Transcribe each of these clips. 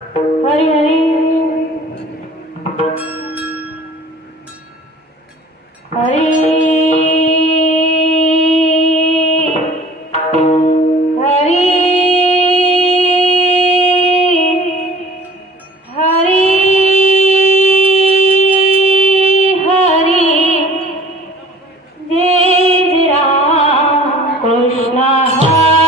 हरी हरी हरी हरी हरी हरी जय राम कृष्ण हरी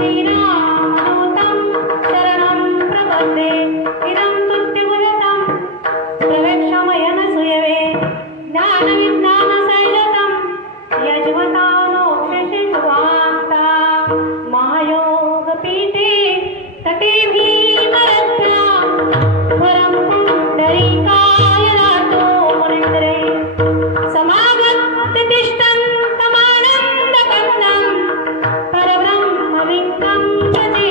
श्रीरामदूतं शरणं प्रपद्ये इदं तुष्टिभुजतं प्रवेक्षमयनसूयवे ज्ञानविज्ञानसंयुतं यजवतामोक्षसे शुभान्ता महायोगपीठे तटे भीमरत्ना वरं पुण्डरीकाय नाथो मुनीन्द्रे समागत्य तिष्ठन्तमानन्दकन्दं परब्रह्मलिङ्गं भजे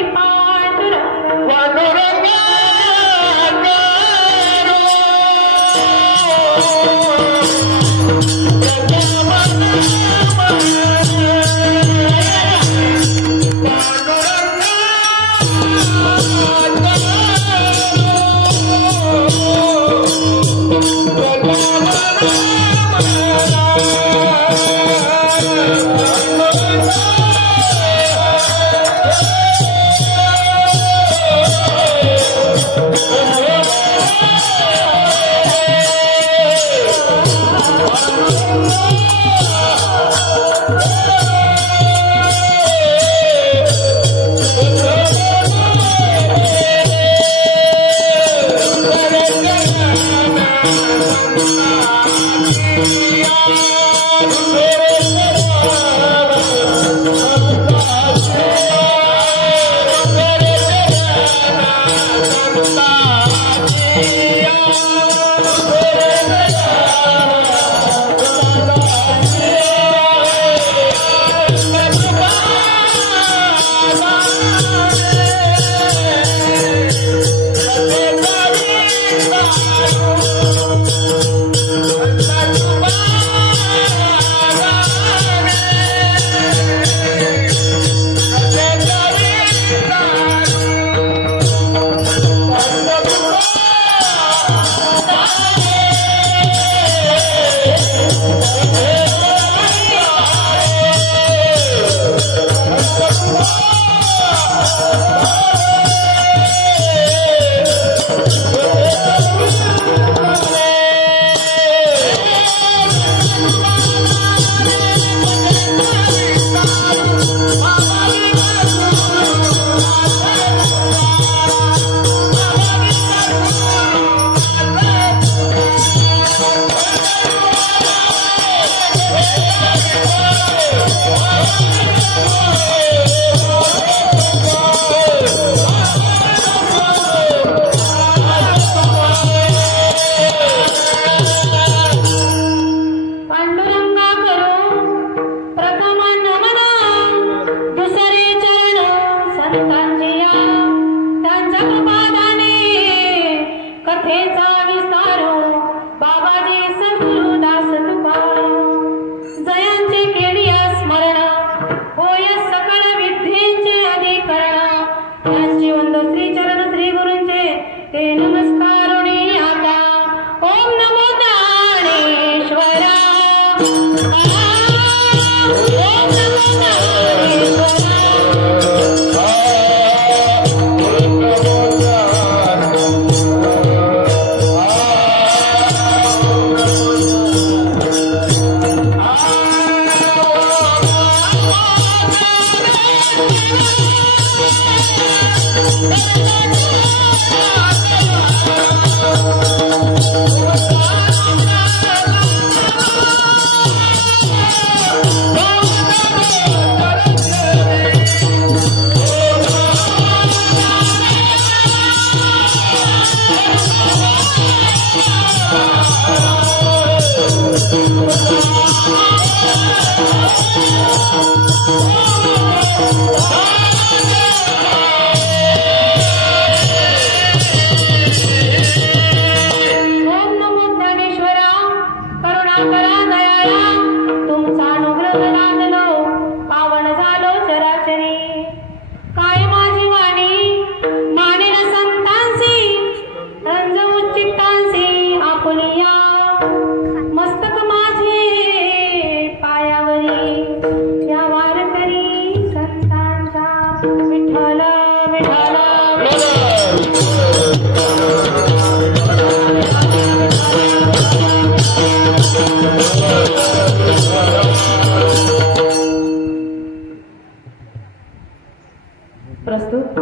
प्रस्तुत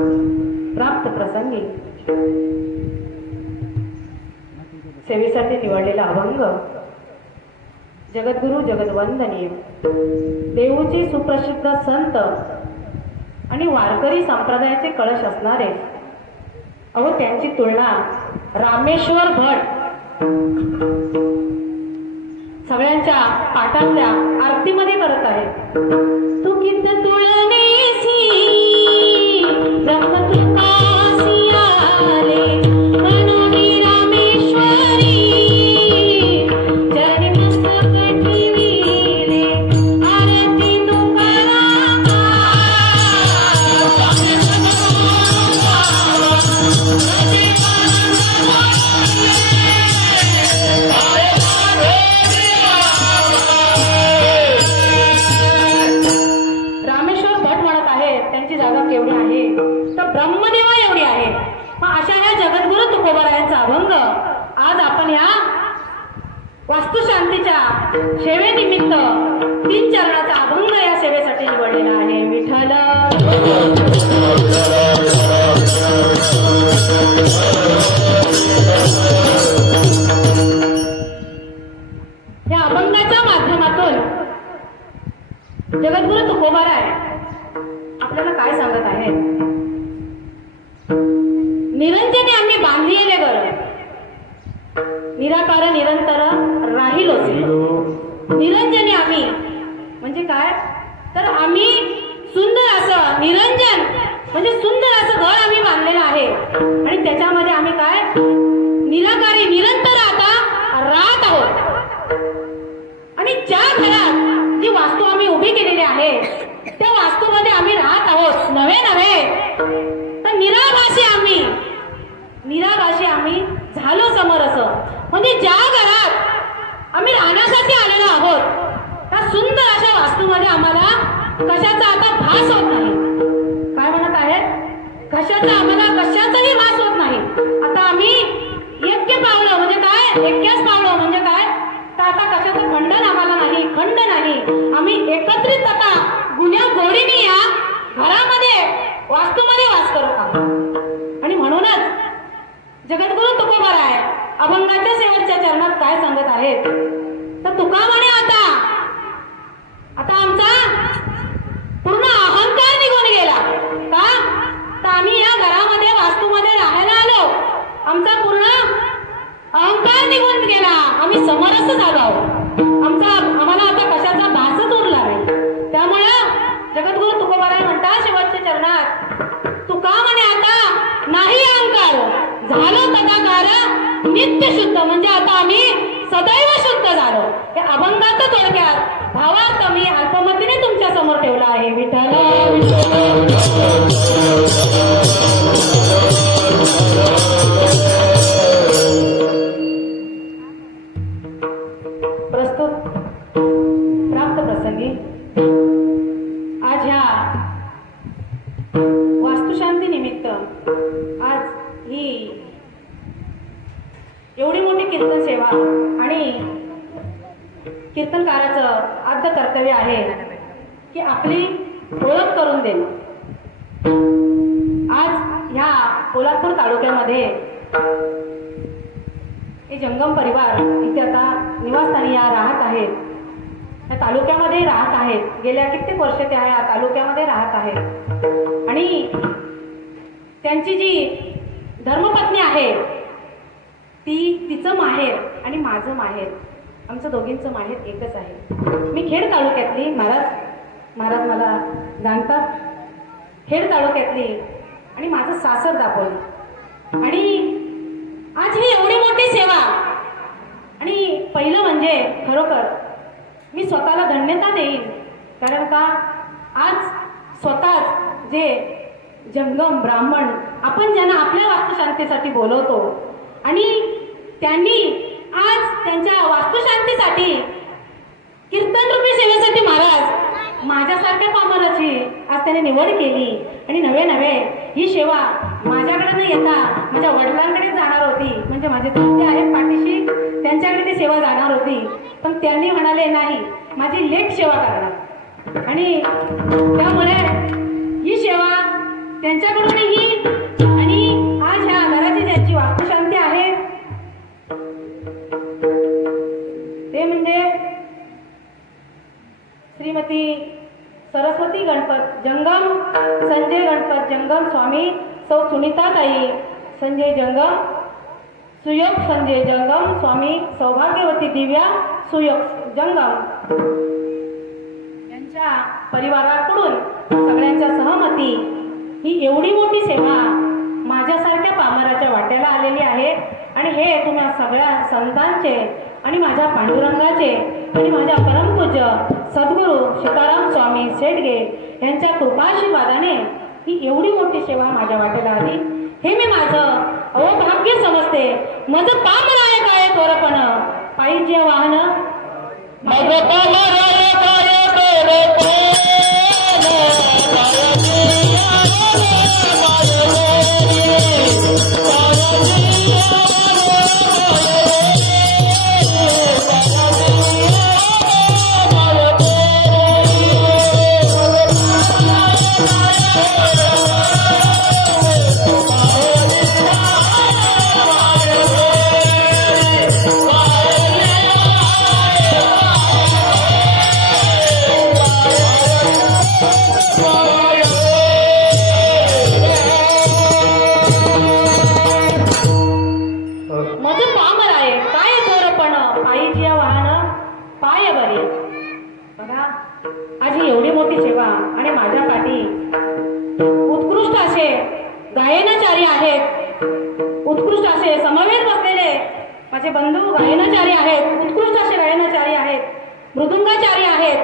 प्राप्त प्रसंगी सेवेसाठी निवडलेला अभंग जगद्गुरु जगद्वंदनीय देऊचे सुप्रसिद्ध संत आणि वारकरी संप्रदायाचे कळश असणारे अहो त्यांची तुलना रामेश्वर भट सगळ्यांच्या पाठातल्या आरतीमध्ये करत आहे. तू कित तुळनेसी ब्रह्म तुकासी आले मनोनी रामेश्वरी चरणी मस्तक ठेविले आरती तुकारामा ब्रह्मदेवा एवढी आहे. मग अशा ह्या जगद्गुरु तुकोबारायांचा अभंग आज आपण या वास्तुशांतीच्या सेवेनिमित्त 3 चरणाचा अभंग या सेवेसाठी निवडलेला आहे. विठ्ठल या अभंगाच्या माध्यमातून जगद्गुरु तुकोबाराय आपल्याला काय सांगत आहेत. निरंजने आम्ही बांधिले घर निराकार निरंतर राहिलोसे. निरंजने आम्ही म्हणजे काय तर आम्ही सुंदर असं निरंजन म्हणजे सुंदर असं घर आम्ही बांधलेलं आहे आणि त्याच्यामध्ये आम्ही काय निराकारी निरंतर आता राहत आहोत. आणि ज्या घरात जी वास्तू आम्ही उभी केलेली आहे त्या वास्तूमध्ये आम्ही राहत आहोत. नव्हे तर निराभाषी आम्ही झालो समरस. म्हणजे ज्या घरात आम्ही राहण्यासाठी आलेलो आहोत त्या सुंदर अशा वास्तूमध्ये आम्हाला कशाचा आता भास होत नाही. काय म्हणत आहेत आम्हाला कशाचाही भास होत नाही. आता आम्ही ऐक्य पावलं म्हणजे काय ऐक्यच पावलं म्हणजे काय तर आता कशाचं खंडन आम्हाला नाही खंड नाही. आम्ही एकत्रित आता गुन्ह्या गोडीने या घरामध्ये वास्तूमध्ये वास करत आहोत. आणि म्हणूनच जगद्गुरु तुकोबाराय अभंगाच्या शेवटच्या चरणात काय सांगत आहेत तर तुका म्हणे आता आमचा पूर्ण अहंकार निघून गेला. का तर आम्ही या घरामध्ये वास्तूमध्ये राहायला आलो. आमचा पूर्ण अहंकार निघून गेला. आम्ही समरस झालो आहोत. आम्हाला आता कशाचा भासच उरला नाही. त्यामुळं जगद्गुरु तुकोबाराय म्हणतात शेवटच्या चरणात तुका म्हणे आता नाही अहंकार झालो तदाकार नित्य शुद्ध म्हणजे आता आम्ही सदैव शुद्ध झालो. हे अभंगाचं थोडक्यात भावार्थ मी अल्पमतीने तुमच्या समोर ठेवला आहे. विठ्ठल प्रस्तुत प्राप्त प्रसंगी आज ह्या वास्तुशांती निमित्त आज ही एवढी मोठी कीर्तन सेवा आणि कीर्तनकाराचं आद्य कर्तव्य आहे की आपली ओळख करून देणं. आज ह्या पोलादपूर तालुक्यामध्ये हे जंगम परिवार इथे आता निवासस्थानी या राहत आहेत. या तालुक्यामध्ये राहत आहेत. गेल्या कित्येक वर्ष त्या या तालुक्यामध्ये राहत आहेत. आणि त्यांची जी धर्मपत्नी आहे तिचं माहेर आणि माझं माहेर आमचं दोघींचं माहेर एकच आहे. मी खेड तालुक्यातली महाराज मला जाणतात. खेड तालुक्यातली आणि माझं सासर दापोली. आणि आज ही एवढी मोठी सेवा आणि पहिलं म्हणजे खरोखर मी स्वतःला धन्यता देईन. कारण का आज स्वतःच जे जंगम ब्राह्मण आपण ज्यांना आपल्या वास्तुशांतीसाठी बोलवतो आणि त्यांनी आज त्यांच्या वास्तुशांतीसाठी कीर्तनरूपी सेवेसाठी महाराज माझ्यासारख्या पामराची आज त्याने निवड केली. आणि नवे ही सेवा माझ्याकडे न येता माझ्या वडिलांकडे जाणार होती. म्हणजे माझे चुलते आहेत पाठीशी त्यांच्याकडे ती सेवा जाणार होती. पण त्यांनी म्हणाले नाही माझी लेक सेवा करणार. आणि त्यामुळे ही सेवा त्यांच्याकडूनही आणि आज ह्या घराची ज्यांची वास्तुशांती आहे ते म्हणजे श्रीमती सरस्वती गणपत जंगम, संजय गणपत जंगम स्वामी, सौ सुनीताताई संजय जंगम, सुयोग संजय जंगम स्वामी, सौभाग्यवती दिव्या सुयोग जंगम यांच्या परिवाराकडून सगळ्यांच्या सहमती ही एवढी मोठी सेवा माझ्यासारख्या पामराच्या वाट्याला आलेली आहे. आणि हे तुम्हा सगळ्या संतांचे आणि माझ्या पांडुरंगाचे आणि माझ्या परमपूज्य सद्गुरू सीताराम स्वामी शेडगे यांच्या कृपाशीर्वादाने ही एवढी मोठी सेवा माझ्या वाट्याला आली. हे मी माझं अवभाग्य समजते. माझं पामराय काय थोरपण पायीचे वाहन माझे बंधू गायनाचारी आहेत, उत्कृष्ट असे गायनाचारी आहेत, मृदुंगाचारी आहेत.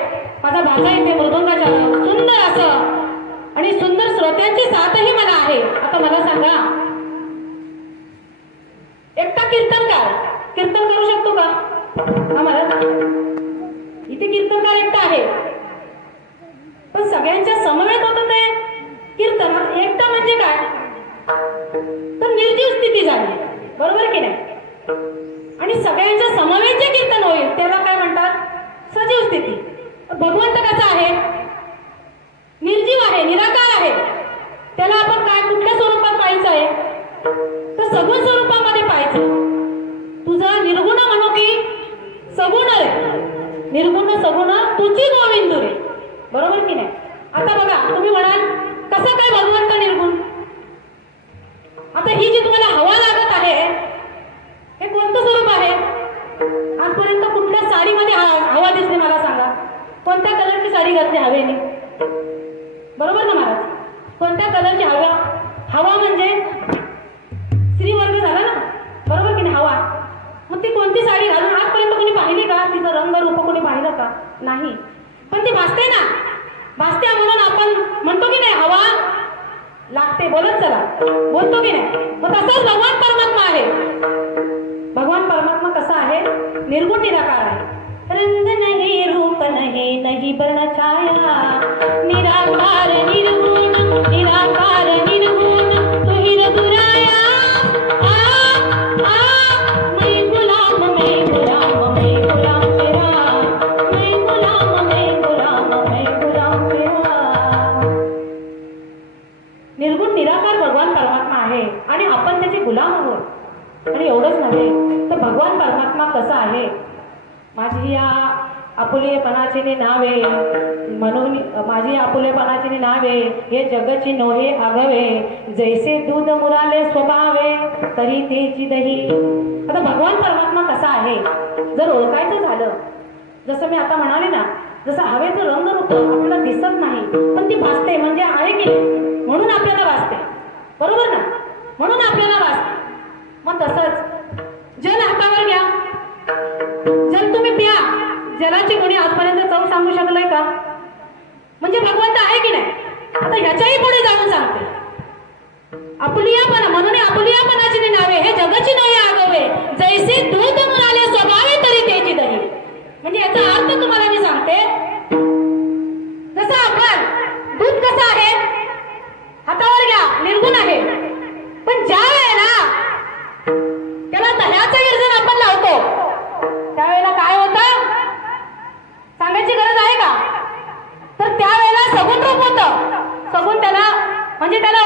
माझा भाचा इथे मृदुंगाचारी सुंदर असं आणि सुंदर श्रोत्यांची साथही मला आहे. आता मला सांगा, एकटा कीर्तनकार कीर्तन करू शकतो का? हा मला इथे कीर्तनकार एकटा आहे, पण सगळ्यांच्या समवेत होतं ते कीर्तन. एकटा म्हणजे काय तर निर्जीव स्थिती झाली, बरोबर की नाही? आणि सगळ्यांच्या समवेत जे कीर्तन होईल त्याला काय म्हणतात? सजीव स्थिती. भगवंत कसा आहे? निर्जीव आहे, निराकार आहे. त्याला आपण काय कुठल्या स्वरूपात पाहायचं आहे तर सगुण स्वरूपामध्ये पाहायचं. तुझा निर्गुण म्हणू की सगुण रे, निर्गुण सगुण तुझी गोविंदू रे, बरोबर की नाही? आता बघा, तुम्ही म्हणाल कसं काय भगवंत निर्गुण? आता ही जी तुम्हाला हवा लागत आहे हे कोणतं स्वरूप आहे? आजपर्यंत कुठल्या साडीमध्ये हवा दिसली मला सांगा? कोणत्या कलरची साडी घातली हवेने? बरोबर ना महाराज? कोणत्या कलरची हवा? हवा म्हणजे स्त्रीवर्ग झाला ना, बरोबर की नाही? हवा. मग ती कोणती साडी घालून आजपर्यंत कोणी पाहिली का? तिचं रंग रूप कोणी पाहिलं का? नाही. पण ती भासते ना, भासते म्हणून आपण म्हणतो की नाही हवा लागते, बोलत चला, बोलतो की नाही? मग तसंच भगवान परमात्मा आहे. भगवान परमात्मा कसा आहे? निर्गुण निराकार आहे. रंग नहीं, रूप नहीं, नहीं वर्ण छाया, निराकार निर्गुण, निराकार निर्गुण, तू ही रघुराया. मैं गुलाम, मैं गुलाम, मैं गुलाम तेरा, मैं गुलाम, मैं गुलाम, मैं गुलाम तेरा. निर्गुण निराकार भगवान परमात्मा आहे आणि आपण त्याचे गुलाम आहोत. आणि एवढंच नव्हे तर भगवान परमात्मा कसा आहे? माझी या आपुलेपणाची नावे म्हणून, माझी आपुलेपणाची नावे हे जगची नोहे आगवे, जैसे दूध मुराले स्वभावे तरी तेची दही. आता भगवान परमात्मा कसा आहे जर ओळखायचं झालं, जसं मी आता म्हणाले ना, जसं हवेचं रंग रूप आपल्याला दिसत नाही पण ती भासते, म्हणजे आहे की म्हणून आपल्याला भासते, बरोबर ना? म्हणून आपल्याला भासते. मग तसंच जल हातावर घ्या, जल तुम्ही प्या. जलाची कोणी आजपर्यंत चव सांगू शकलंय का? म्हणजे भगवंत आहे की नाही? आता ह्याच्याही पुढे जाऊन सांगते, आपुलियापणा म्हणून आपुलियापणाची नावे हे जगाची नोहे आगवे, जैसे दूध मुराले स्वभावे तरी त्याची दही. म्हणजे याचा अर्थ तुम्हाला मी सांगते, जसं आपण दूध कसं आहे हातावर घ्या, निर्गुण आहे, पण ज्या वेळेला त्याला दह्याचं विरजन आपण लावतो त्यावेळेला काय होतं सांगायची गरज आहे का? तर त्यावेळेला सगुण रूप होतं. सगुण त्याला म्हणजे त्याला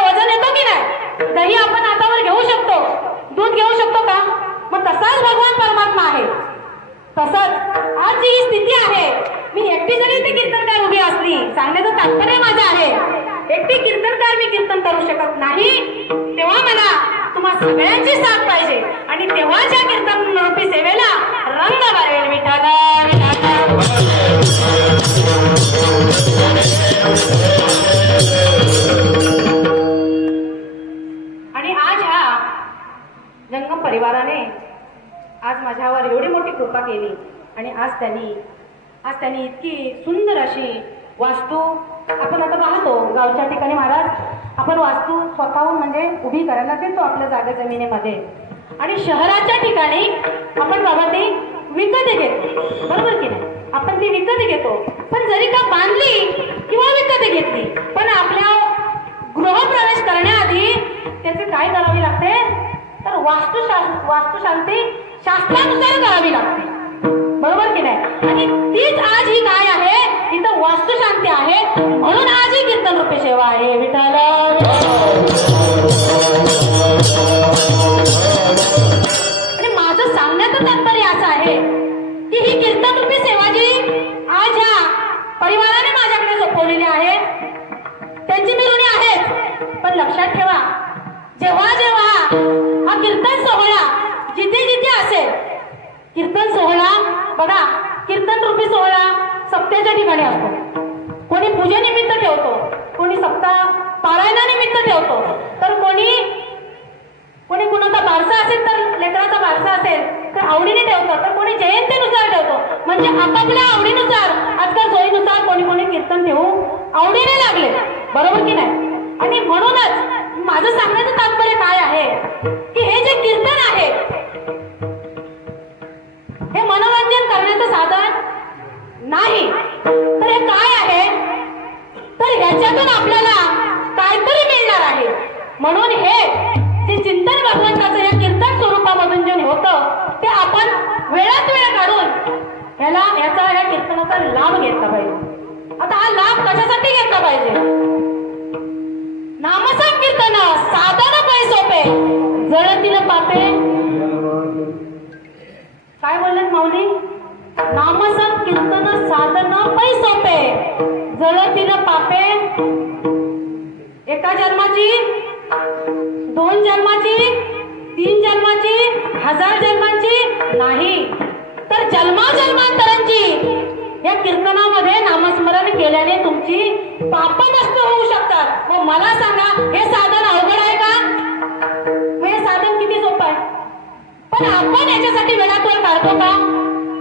दूध घेऊ शकतो का? मग तसाच भगवान परमात्मा आहे. तसंच आज जी ही स्थिती आहे, मी एकटी जरी ती कीर्तनकार उभी असली, सांगण्याचं तात्पर्य माझं आहे, एकटी कीर्तनकार मी कीर्तन करू शकत नाही. तेव्हा मला तुम्हा सगळ्यांची साथ पाहिजे आणि तेव्हाच्या कीर्तन रूपी सेवेला रंग भरेल विठाला. आणि आज ह्या जंगम परिवाराने आज माझ्यावर एवढी मोठी कृपा केली आणि आज त्यांनी इतकी सुंदर अशी वास्तू आपण आता पाहतो गावच्या ठिकाणी. महाराज, आपण वास्तू स्वतःहून म्हणजे उभी करायला देतो आपल्या जागा जमिनीमध्ये, आणि शहराच्या ठिकाणी आपण बाबा ती विकत घेतो, बरोबर की नाही? आपण ती विकत घेतो, पण जरी का बांधली किंवा विकत घेतली, पण आपल्या गृहप्रवेश करण्याआधी त्याचे काय करावे लागते? तर वास्तुशांती शास्त्रानुसार करावी लागते, बरोबर की नाही? आणि तीच आज ही काय आहे, इथं वास्तुशांती आहे, म्हणून आज ही कीर्तन रूपी सेवा आहे. विठ्ठल. आणि माझं सांगण्याचं तात्पर्य असं आहे की ही कीर्तन रूपी सेवा जी आज ह्या परिवाराने माझ्याकडे सोपवलेली आहे, त्यांची मिळवणी आहेच, पण लक्षात ठेवा, जेव्हा जेव्हा हा कीर्तन सोहळा जिथे जिथे असेल, कीर्तन सोहळा बघा, कीर्तन रूपी सोहळा सप्त्याच्या ठिकाणी असतो, कोणी पूजेनिमित्त ठेवतो, कोणी सप्ताह पारायणानिमित्त ठेवतो, तर कोणी कुणाचा बारसा असेल तर लेकराचा बारसा असेल तर आवडीने ठेवतो, तर कोणी जयंतीनुसार ठेवतो. म्हणजे आपापल्या आवडीनुसार, आजकाल सोयीनुसार कोणी कीर्तन ठेवू आवडीने लागले, बरोबर की नाही? आणि म्हणूनच माझं सांगण्याचं तात्पर्य काय आहे की हे जे कीर्तन आहे हे मनोरंजन करण्याचं साधन नाही, तर हे काय आहे? तर ह्याच्यातून आपल्याला काहीतरी मिळणार आहे. म्हणून हे जे चिंतन भगवंताचं या कीर्तन स्वरूपामधून जे होतं ते आपण वेळात वेळ काढून ह्या कीर्तनाचा लाभ घेतला पाहिजे. आता हा लाभ कशासाठी घेतला पाहिजे? नामसंकीर्तन साधन पै सोपे जळतील पापे. काय बोललेत माऊली? नामसंकीर्तन साधन पै सोपे जळतील पापे. एका जन्माची, 2 जन्माची, 3 जन्माची, 1000 जन्माची नाही, तर जन्मांतरांची या कीर्तनामध्ये नामस्मरण केल्याने तुमची पाप नष्ट होऊ शकतात. मग मला सांगा, हे साधन अवघड आहे का? हे साधन किती सोपं आहे, पण आपण याच्यासाठी वेळात वेळ काढतो का?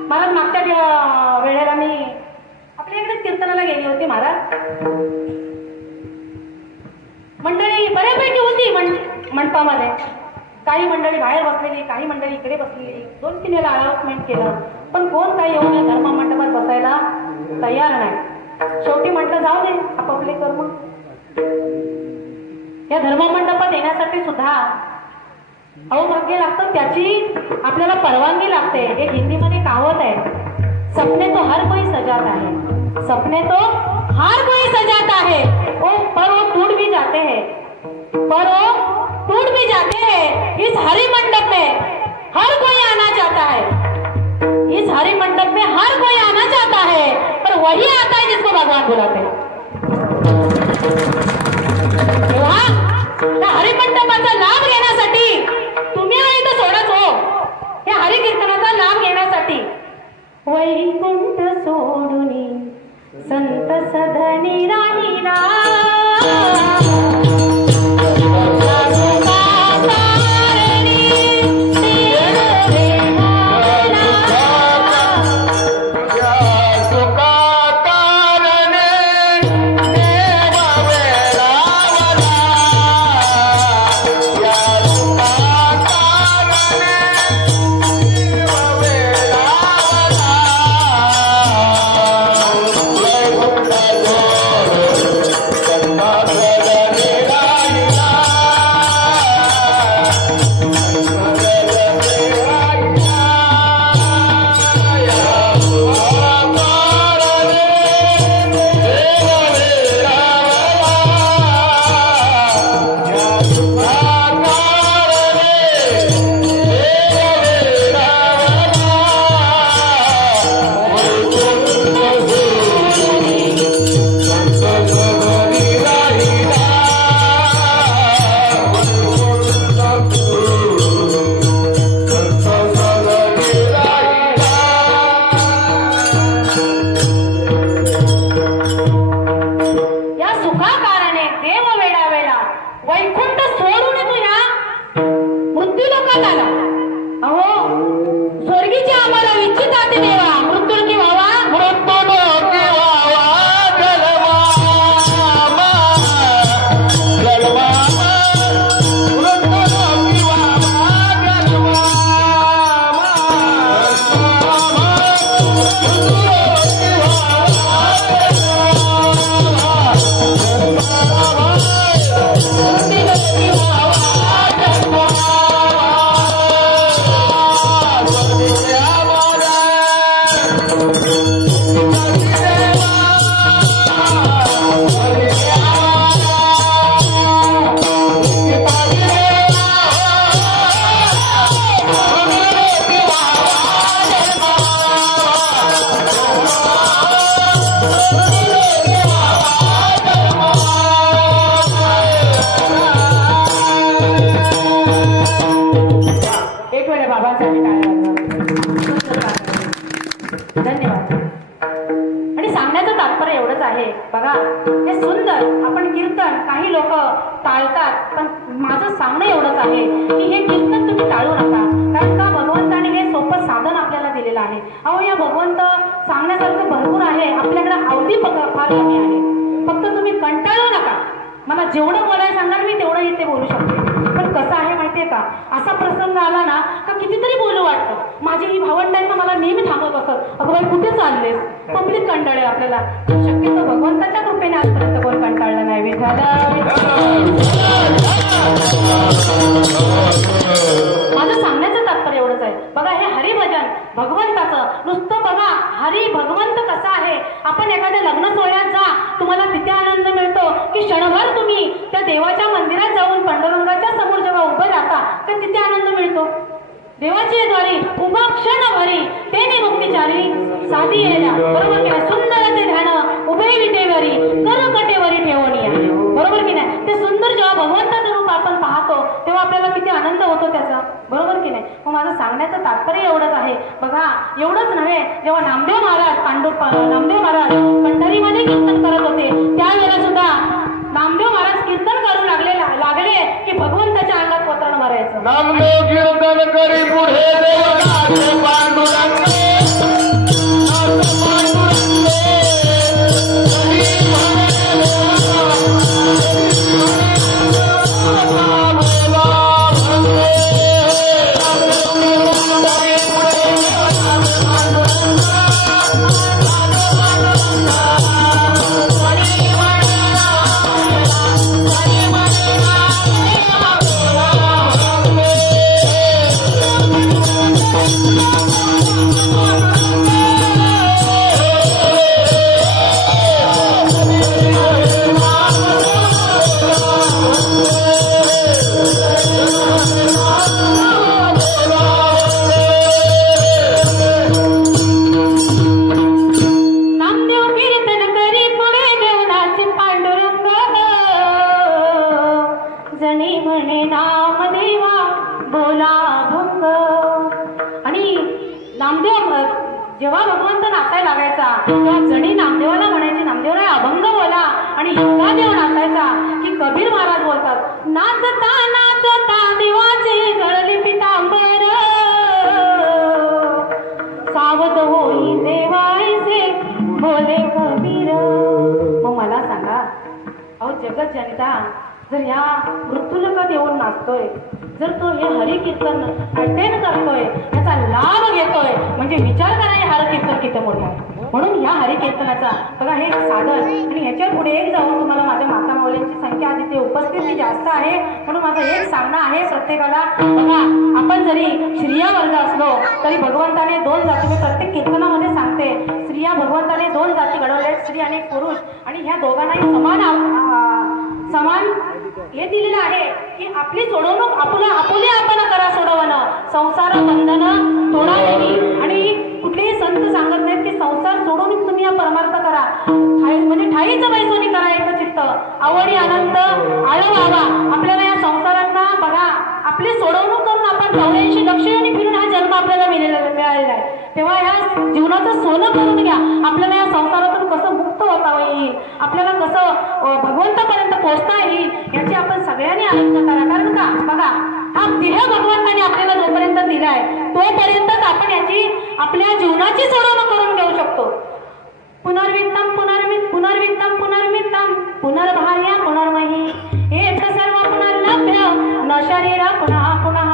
महाराज, मागच्या वेळेला मी आपल्या इकडे कीर्तनाला गेली होती. महाराज, मंडळी बऱ्यापैकी होती मंडपामध्ये. काही मंडळी बाहेर बसलेली, काही मंडळी इकडे बसलेली. 2-3 वेळा अनाउन्समेंट केलं, पण कोण काही येऊन या धर्म मंडपात बसायला तयार नाही. शेवटी म्हटलं जाऊ दे, आपापले कर्म. या धर्म मंडपात येण्यासाठी सुद्धा अहोभाग्य लागतं, त्याची आपल्याला परवानगी लागते. एक हिंदीमध्ये कहावत आहे, सपने तो हर कोई सजाता है, सपने तो हर कोई सजाता है, पर वो टूट भी जाते हैं, पर वो टूट भी जाते हैं. इस हरि मंडप में हर कोई आना चाहता है, इस हरि मंडप में हर कोई आना चाहता है, पर वही आता है जिसको भगवान बुलाते हैं. तेव्हा हरि मंडपाचा लाभ घेण्यासाठी तुम्ही इथं सोडत हो. या हरि कीर्तनाचा लाभ घेण्यासाठी वैकुंठ सोडून संत सधनी राहिला, वैकुंठ सोडून तू ह्या मृत्यू लोकात आला. अहो स्वर्गीचे आम्हाला इच्छिता ते देवा मृत्यू की व्हावा धन्यवाद. आणि सांगण्याचं तात्पर्य एवढंच आहे बघा, हे सुंदर आपण कीर्तन काही लोक टाळतात, पण माझं सांगणं एवढंच आहे की हे कीर्तन तुम्ही टाळू नका. कारण का भगवंताने हे सोपं साधन आपल्याला दिलेलं आहे. अहो या भगवंत सांगण्यासारखं भरपूर आहे, आपल्याकडे अवधी फार कमी आहे. फक्त तुम्ही कंटाळू नका. मला जेवढं बोलायला सांगाल मी तेवढं इथे बोलू शकते. पण कसं आहे माहितीये का, असा प्रसंग आला ना का कितीतरी बोलू वाटतं. माझी ही भावंड आहे ना मला नेहमी थांबत असत, अगं बाई कुठे चाललेस, पब्लिक कंटाळे आपल्याला. शक्यतो भगवंताच्या कृपेने आजपर्यंत कोण कंटाळलं नाही. माझं सांगण्याचं तात्पर्य एवढंच आहे बघा, हे हरिभजन भगवंताचं नुसतं बघा. हरी भगवंत कसा आहे, आपण एखाद्या लग्न सोहळ्यात जा, तुम्हाला तिथे आनंद मिळतो की क्षणभर तुम्ही त्या देवाच्या मंदिरात जाऊन पांडुरंगाच्या समोर जेव्हा उभे राहता तर तिथे आनंद मिळतो. देवाची द्वारी उभा क्षणभरी ते निमुक्तीचारी साधी येण्या, बरोबर की नाही. सुंदर ते ध्यान उभे विटेवरी कर कटेवरी ठेवणीया, बरोबर की नाही. ते सुंदर जेव्हा भगवंताचं रूप आपण पाहतो तेव्हा आपल्याला किती आनंद होतो त्याचा, बरोबर की नाही. मग माझं सांगण्याचं तात्पर्य एवढंच आहे बघा. एवढंच नव्हे, जेव्हा नामदेव महाराज पंढरीमध्ये कीर्तन करत होते त्यावेळेला सुद्धा नामदेव महाराज कीर्तन करू लागले की भगवंताच्या अंगात पतरण भरायचं. नामदेव कीर्तन करी पुढे देवनाथ पांडुरंग जेव्हा भगवंत नाचायला लागायचा तेव्हा जणी नामदेवाला म्हणायची, नामदेवला अभंग बोला. आणि इतका देव नाचायचा की कबीर महाराज बोलतात, नाचता नाचता देवाचे गळली पितांबर सावध होई देवायचे बोले कबीर. मग मला सांगा, अहो जगत जनता जर या मृत्यूलोकात येऊन नाचतोय, जर तो हे हरिकीर्तन अटेंड करतोय, याचा लाभ घेतोय, म्हणजे विचार करा हे हरिकीर्तन किती मोठं आहे. म्हणून ह्या हरिकीर्तनाचा बघा हे साधन. आणि ह्याच्या पुढे एक जाऊन तुम्हाला माझ्या माता माऊलींची संख्या तिथे उपस्थिती जास्त आहे, म्हणून माझं एक सांगणं आहे प्रत्येकाला. बघा आपण जरी स्त्रिया वर्ग असलो तरी भगवंताने दोन जाती, मी प्रत्येक कीर्तनामध्ये सांगते, स्त्रिया भगवंताने दोन जाती घडवल्या, स्त्री आणि पुरुष. आणि ह्या दोघांनाही समान हे दिलेलं आहे की आपली सोडवणूक आपुले आपण करा सोडवणं, संसार बंधन तोडा नाही. आणि कुठलेही संत सांगत नाहीत की संसार सोडून तुम्ही हा परमार्थ करा, म्हणजे ठाईचं बैसोनी करा एक चित्त आवडी आनंद आळवावा. आपल्याला या संसारांना बघा आपली सोडवणूक करून आपण 84 लक्ष योनी फिरून हा जन्म आपल्याला मिळालेला आहे. तेव्हा या जीवनाचं सोनं करून घ्या. आपल्याला या संसारातून कसं मुक्त कसं होता येईल, आपल्याला कसं भगवंतापर्यंत पोहोचता येईल याची आपण सगळ्यांनी आलोचना करा. कारण का बघा, हा देह भगवंताने आपल्याला जोपर्यंत दिलाय तोपर्यंतच आपण याची आपल्या जीवनाची सोडवणूक करून घेऊ शकतो. पुनर्वित्तम पुनर्वित्तम पुनर्वित्तम पुनर्भार्या पुनर्मही एक सर्व पुनर्लभ्य न शरीर पुन्हा पुन्हा.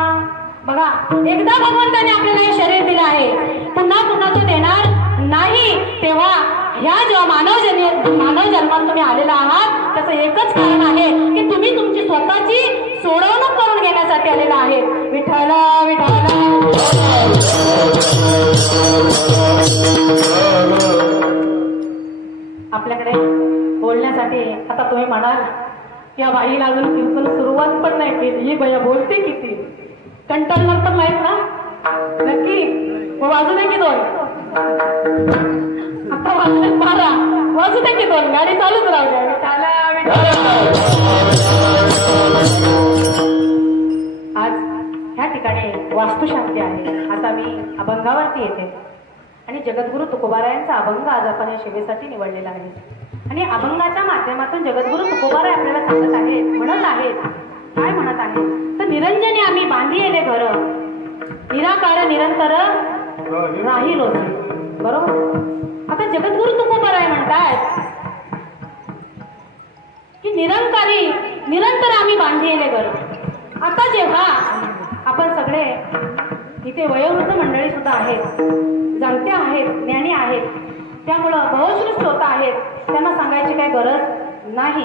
बघा, एकदा भगवंताने आपल्याला हे शरीर दिलं आहे, पुन्हा पुन्हा तो देणार नाही. तेव्हा ह्या जेव्हा मानव जन्मात तुम्ही आलेला आहात त्याचं एकच कारण आहे की तुम्ही तुमची स्वतःची सोडवणूक करून घेण्यासाठी आलेला आहे. विठ्ठल विठ्ठल. आपल्याकडे बोलण्यासाठी आता तुम्ही म्हणाल या बाईला अजून कीर्तन सुरुवात पण नाही केली, ही बया बोलते किती, कंटाळणार तर नाहीत ना? नक्की. मग वाजू दे की दोन, आता वाजू दे 12, वाजू दे की दोन, गाडी चालूच राहू द्या. आज ह्या ठिकाणी वास्तुशांती आहे. आता मी अभंगावरती येते आणि जगद्गुरु तुकोबारायांचा अभंग आज आपण या सेवेसाठी निवडलेला आहे. आणि अभंगाच्या माध्यमातून जगद्गुरु तुकोबाराय आपल्याला सांगत आहेत, म्हणत आहेत, काय म्हणत आहेत तर निरंजने आम्ही बांधिले घर, निराकार निरंतर राहिलो. बरोबर. आता जगद्गुरु तुकोबाराय म्हणतात की निरंतर आम्ही बांधिले घर. आता जेव्हा आपण सगळे इथे वयोवृद्ध मंडळी सुद्धा आहेत, जाणते आहेत, ज्ञानी आहेत, त्यामुळं बहुश्रुत श्रोता आहेत, त्यांना सांगायची काही गरज नाही.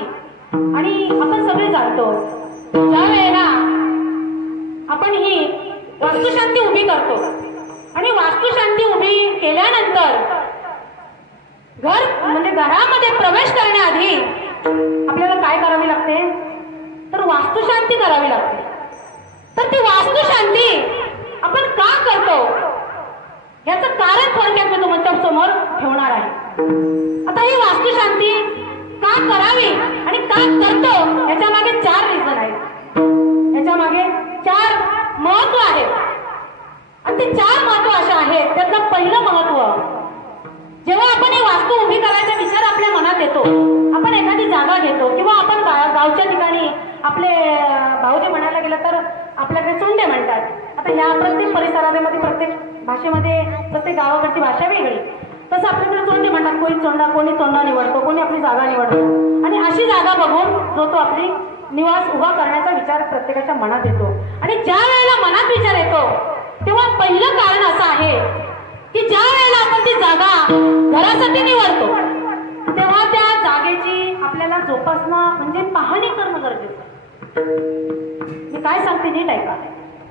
आणि आपण सगळे जाणतो ज्या वेळेला आपण ही वास्तुशांती उभी करतो आणि वास्तुशांती उभी केल्यानंतर घर म्हणजे घरामध्ये प्रवेश करण्याआधी आपल्याला काय करावी लागते तर वास्तुशांती करावी लागते. तर ती वास्तुशांती आपण का करतो याचं कारण थोडक्यात मी तुमच्या समोर ठेवणार आहे. आता ही वास्तुशांती का करावी आणि का करतो याच्या मागे 4 रिझन आहेत, याच्या मागे 4 महत्व आहेत. आणि ते 4 महत्व असे आहेत. त्यातलं पहिलं महत्व, जेव्हा आपण ही वास्तू उभी करायचा विचार आपल्या मनात येतो, आपण एखादी जागा घेतो किंवा आपण गावच्या ठिकाणी आपले भाऊजी म्हणायला गेलं तर आपल्याकडे चोंडे म्हणतात. आता ह्या प्रत्येक परिसरामध्ये प्रत्येक भाषेमध्ये प्रत्येक गावाकडची भाषा वेगळी. तसं आपल्याकडे चोंडे म्हणतात. कोणी चोंडा निवडतो, कोणी आपली जागा निवडतो. आणि अशी जागा बघून जो तो आपली निवास उभा करण्याचा विचार प्रत्येकाच्या मनात येतो. आणि ज्या वेळेला मनात विचार येतो तेव्हा पहिलं कारण असं आहे की ज्या वेळेला आपण ती जागा घरासाठी निवडतो तेव्हा त्या जागेची आपल्याला जोपासना म्हणजे पाहणी करणं गरजेचं आहे. मी काय सांगते नीट ऐका.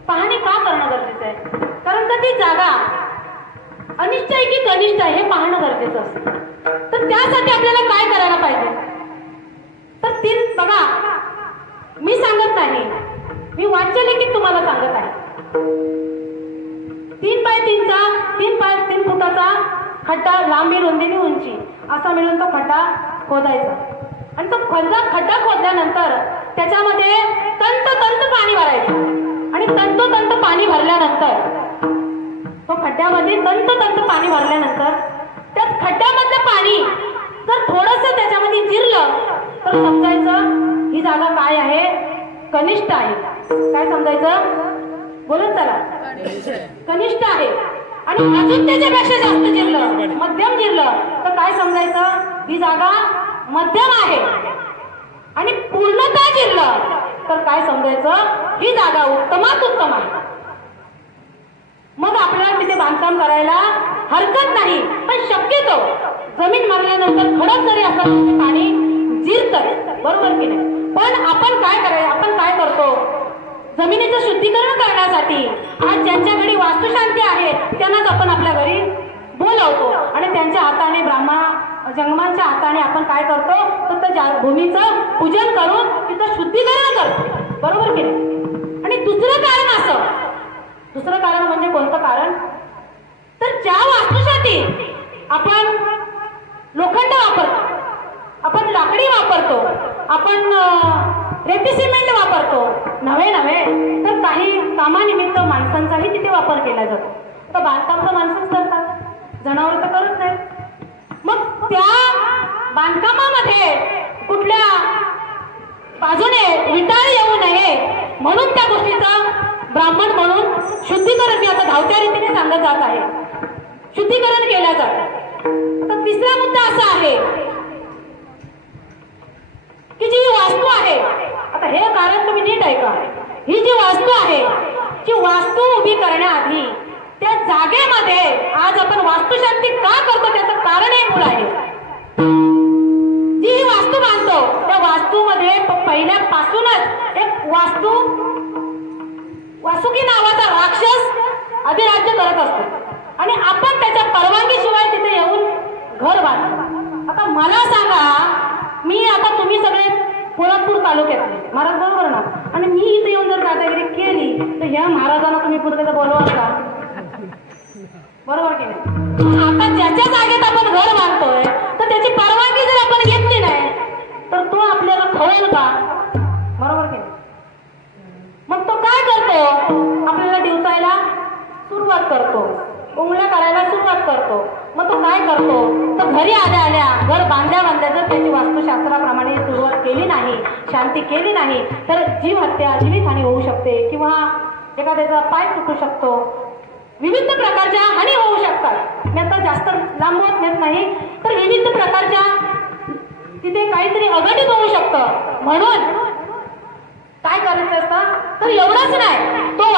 पाहणी का करणं गरजेचं आहे? कारण का ती जागा अनिष्ट आहे की कनिष्ठ आहे हे पाहणं गरजेचं असतं. तर त्यासाठी आपल्याला काय करायला पाहिजे तर 3 बघा, मी सांगत नाही, मी वाचले तुम्हाला सांगत आहे. 3 बाय 3 फुटाचा खड्डा, लांबी रुंदीनी उंची असा मिळून तो खड्डा खोदायचा. आणि तो खड्डा खोदल्यानंतर त्याच्यामध्ये तंत पाणी भरायचं. आणि तंत पाणी भरल्यानंतर तो खड्ड्यामध्ये तंत पाणी भरल्यानंतर त्या खड्ड्यामधलं पाणी जर थोडंसं त्याच्यामध्ये जिरलं तर समजायचं ही जागा काय आहे, कनिष्ठ आहे. काय समजायचं? बोलत चला, कनिष्ठ आहे. आणि अजून त्याच्यापेक्षा जास्त जिरलं, मध्यम जिरलं तर काय समजायचं ही जागा मध्यम आहे. आणि पूर्णतः जिरलं तर काय समजायचं ही जागा उत्तमात उत्तम आहे. मग आपल्याला तिथे बांधकाम करायला हरकत नाही. पण शक्यतो जमीन मारल्यानंतर खडक जरी असलं पाणी जिरतं, बरोबर की नाही? पण आपण काय करायचं, आपण काय करतो जमिनीचं शुद्धीकरण करण्यासाठी आज ज्यांच्या घरी वास्तुशांती आहे त्यांनाच आपण आपल्या घरी बोलवतो आणि त्यांच्या हाताने जंगमांच्या हाताने आपण काय करतो तर त्या भूमीचं पूजन करून तिचं शुद्धीकरण करतो, बरोबर की नाही? आणि दुसरं कारण म्हणजे कोणतं कारण तर ज्या वास्तूसाठी आपण लोखंड वापरतो, आपण लाकडी वापरतो, आपण रेती सिमेंट वापरतो, नव्हे तर काही कामानिमित्त माणसांचाही तिथे वापर केला जातो. तर बांधकाम तर माणसंच करतात, जनावर तर करत नाही. मग त्या बांधकामामध्ये कुठल्या बाजूने विटाळ येऊ नये म्हणून त्या गोष्टीचं ब्राह्मण म्हणून शुद्धीकरण मी आता धावत्या रीतीने सांगत जात आहे. शुद्धीकरण केलं जातं. तर तिसरा मुद्दा असा आहे की जी वास्तू आहे, आता हे कारण तुम्ही नीट ऐका, ही जी वास्तू आहे, जी वास्तू उभी करण्याआधी त्या जागेमध्ये आज आपण वास्तुशांती का करतो त्याचं कारण हे मूळ आहे. जी ही वास्तू बांधतो त्या वास्तूमध्ये पहिल्यापासूनच एक वासुकी नावाचा राक्षस अधिराज्य करत असतो आणि आपण त्याच्या परवानगीशिवाय तिथे येऊन घर बांधतो. आता मला सांगा, आता तुम्ही सगळे पोलादपूर तालुक्यातले महाराज बरोबर ना, आणि मी इथे येऊन जर दादागिरी केली तर ह्या महाराजांना तुम्ही पुढे बोलवाल का? बरोबर की नाही? आता ज्याच्या जागेत आपण घर बांधतोय तर त्याची परवानगी जर आपण घेतली नाही तर तो आपल्याला खवल का? बरोबर की नाही? मग तो काय करतो? आपल्याला दिवसायला सुरुवात करतो, उंगल्या करायला सुरुवात करतो. मग तो काय करतो? तर घरी आल्या आल्या घर बांधल्या बांधल्या जर त्याची वास्तुशास्त्राप्रमाणे सुरुवात केली नाही, शांती केली नाही तर जीव हत्या, जीवितहानी होऊ शकते किंवा एखाद्याचा पाय तुटू शकतो, विविध प्रकारच्या हानी होऊ शकतात. मी आता जास्त लांबवत नेत नाही, तर विविध प्रकारच्या तिथे काहीतरी अघटित होऊ शकतं. म्हणून काय करायचं असतं? तर एवढंच नाही, तो